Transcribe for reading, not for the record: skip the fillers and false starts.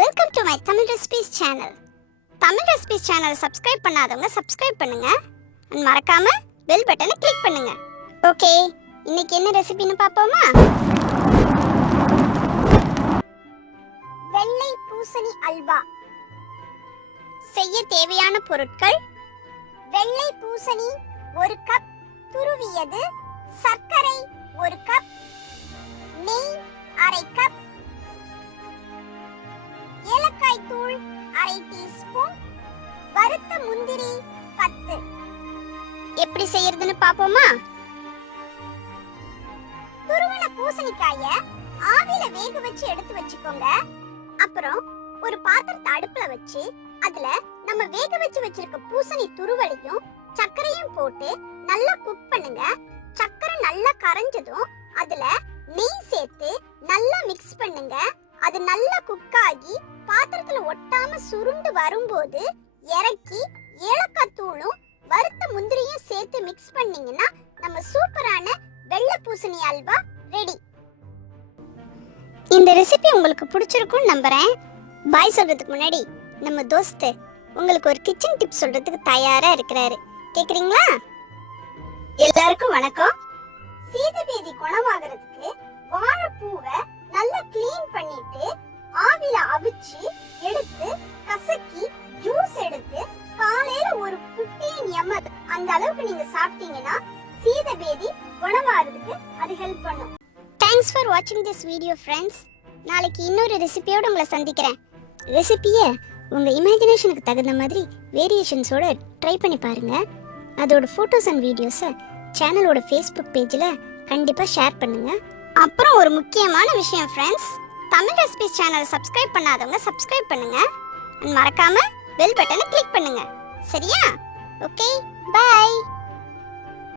Welcome to my Tamil Recipes channel. Tamil Recipes channel subscribe பண்ணாதவங்க subscribe பண்ணுங்க and மறக்காம bell button click பண்ணுங்க. Okay, இன்னைக்கு என்ன ரெசிபின்னு பாப்போமா? வெள்ளை பூசணி அல்வா. செய்ய தேவையான பொருட்கள்: வெள்ளை பூசணி 1 கப் துருவியது, சர்க்கரை 1 கப், நெய் 1/2 கப், ஏலக்காய் தூள் 1/2 டீஸ்பூன், வறுத்த முந்திரி 10. எப்படி செய்யறதுன்னு பாப்போமா? துருவன பூசணிக்காய ஆவில வேக வச்சு எடுத்து வச்சுக்கோங்க. அப்புறம் ஒரு பாத்திரத்தை அடுப்புல வச்சு அதுல நம்ம வேக வச்சு வச்சிருக்க பூசணி துருவலையும் சர்க்கரையும் போட்டு நல்லா குக் பண்ணுங்க. சர்க்கரை நல்லா கரைஞ்சதும் அதுல நெய் சேர்த்து நல்லா மிக்ஸ் பண்ணுங்க. அது நல்லா குக் ஆகி பாத்திரத்துல ஒட்டாம சுருண்டு வரும்போது இறக்கி ஏலக்காய் தூளும் வறுத்த முந்திரியும் சேர்த்து மிக்ஸ் பண்ணீங்கன்னா நம்ம சூப்பரான வெள்ளை பூசணி அல்வா ரெடி. இந்த ரெசிபி உங்களுக்கு பிடிச்சிருக்கும்னு நம்புறேன். பாய் சொல்றதுக்கு முன்னாடி நம்ம தோஸ்து உங்களுக்கு ஒரு கிச்சன் டிப் சொல்றதுக்கு தயாரா இருக்கிறாரு. கேக்குறீங்களா? எல்லாருக்கும் வணக்கம். சீதபேதி குணமாகிறதுக்கு வாழைப்பூவை நல்லா க்ளீன் பண்ணிட்டு ஆவில அவிச்சு எடுத்து கசக்கி ஜூஸ் எடுத்து காலையில ஒரு 15 ml அந்த அளவுக்கு நீங்க சாப்பிட்டீங்கன்னா சீதபேதி குணமாகிறதுக்கு அது ஹெல்ப் பண்ணும். Thanks for watching this video friends. நாளைக்கு இன்னொரு ரெசிபியோட உங்களை சந்திக்கிறேன். ரெசிபியை உங்க இமேஜினேஷனுக்கு தகுந்த மாதிரி வேரியேஷன்ஸோட ட்ரை பண்ணி பாருங்க. அதோட ஃபோட்டோஸ் அண்ட் வீடியோஸை சேனலோட ஃபேஸ்புக் பேஜில் கண்டிப்பாக ஷேர் பண்ணுங்க. அப்புறம் ஒரு முக்கியமான விஷயம் ஃப்ரெண்ட்ஸ், தமிழ் ரெசிபிஸ் சேனலை சப்ஸ்கிரைப் பண்ணாதவங்க சப்ஸ்கிரைப் பண்ணுங்க. மறக்காம பெல் பட்டனை கிளிக் பண்ணுங்க. சரியா? Okay, by.